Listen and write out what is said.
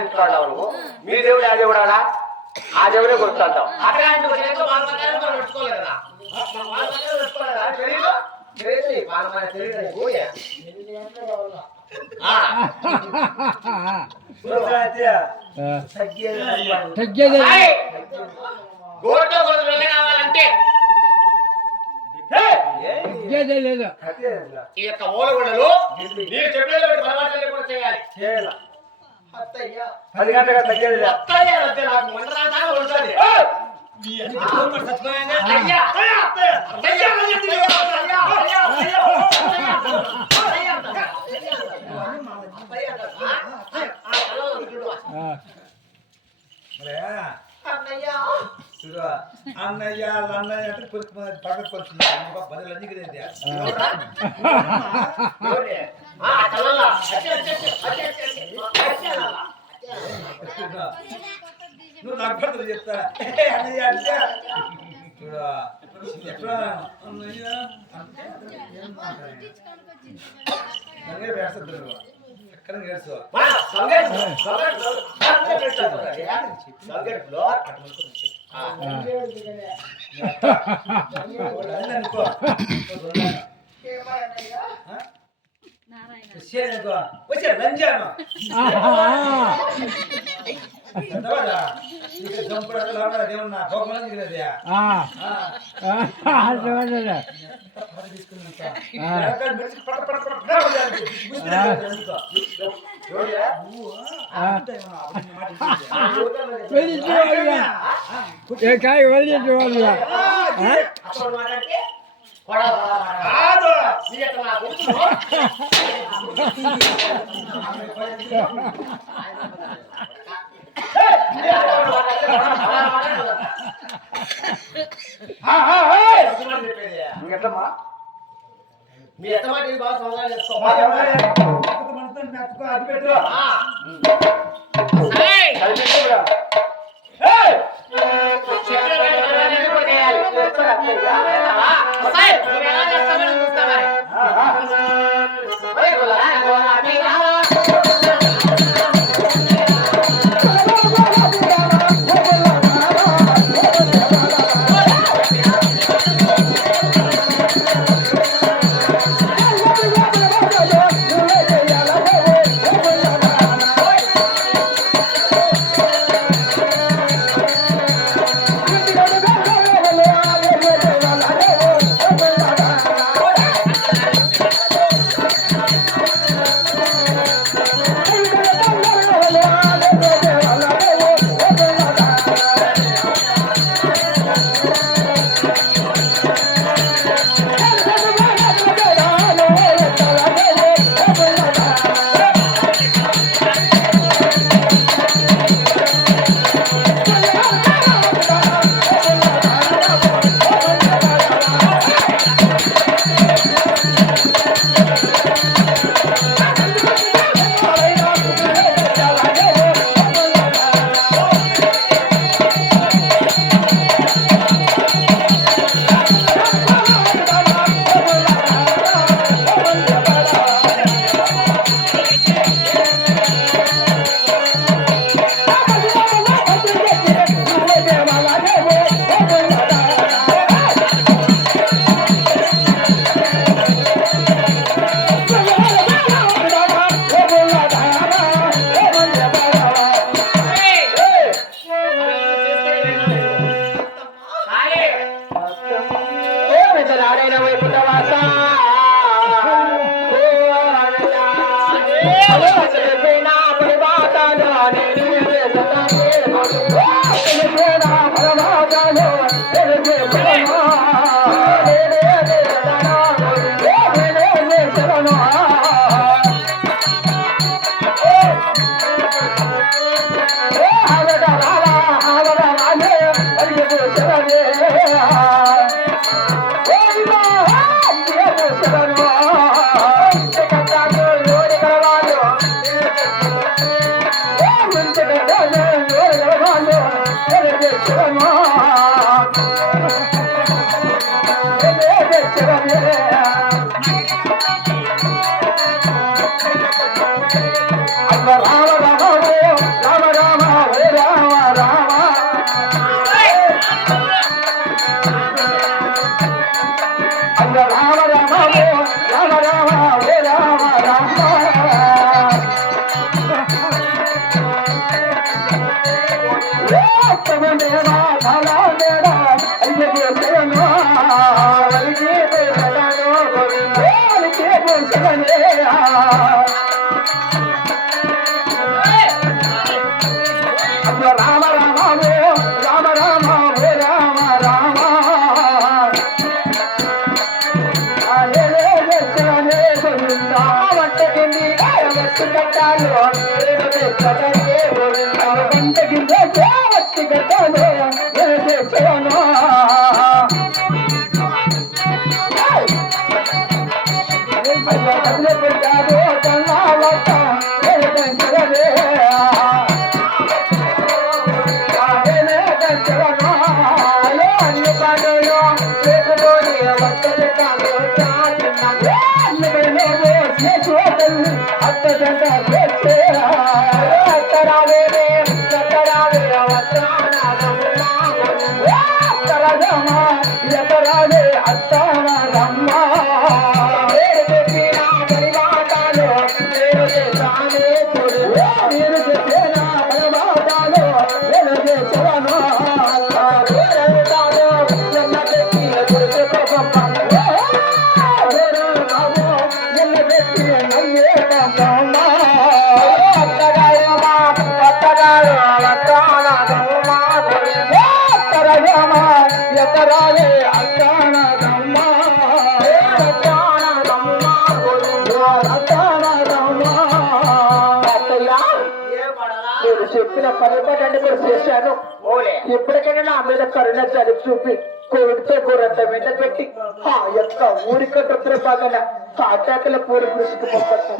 ఇస్తున్నాడు నువ్వు మీ దేవుడు ఆ దేవుడా ఆ దేవుడే కొడుతుంటావు అక్కడ పెట్టుకోలేదు కదా తెలియదు కావాలంటే ఈ యొక్క మూలగొండలు మీరు చెప్పేది కూడా చేయాలి 10 గంటలుగా తగ్గేది నాకు మండరాగా ఉంటుంది అన్నయ్య అన్నయ్య అంటే పక్కకు వస్తుంది బదులన్నీ నువ్వు నాకు పడుతుంది చెప్తా అన్నయ్య అంటే ఎట్లా అన్నయ్య అంటే వేస్తుంది ఎక్కడ నేర్చుకో వచ్చే రంజాను ఏమన్నా భోగం కాయ వెళ్ళి చూడాలి ఎట్లమ్మా మీ ఎట్ట మాట బాగా సమాధానం చేసుకో అది పెట్టు Allah రామ రామ రామ రామ రామ రామ వంటకింది వచ్చి కట్టాలు వంటకింది వచ్చి కట్టాలు చేయను పెట్టారు చెప్పిన పని పని కూడా చేశాను. ఎప్పటికైనా నా మీద కరుణ చదివి చూపి కోడితో కూరంత వెంట పెట్టి ఆ యొక్క ఊరికట్టు బాగా కాటాకల పూరి కృషికి పంపచ్చు.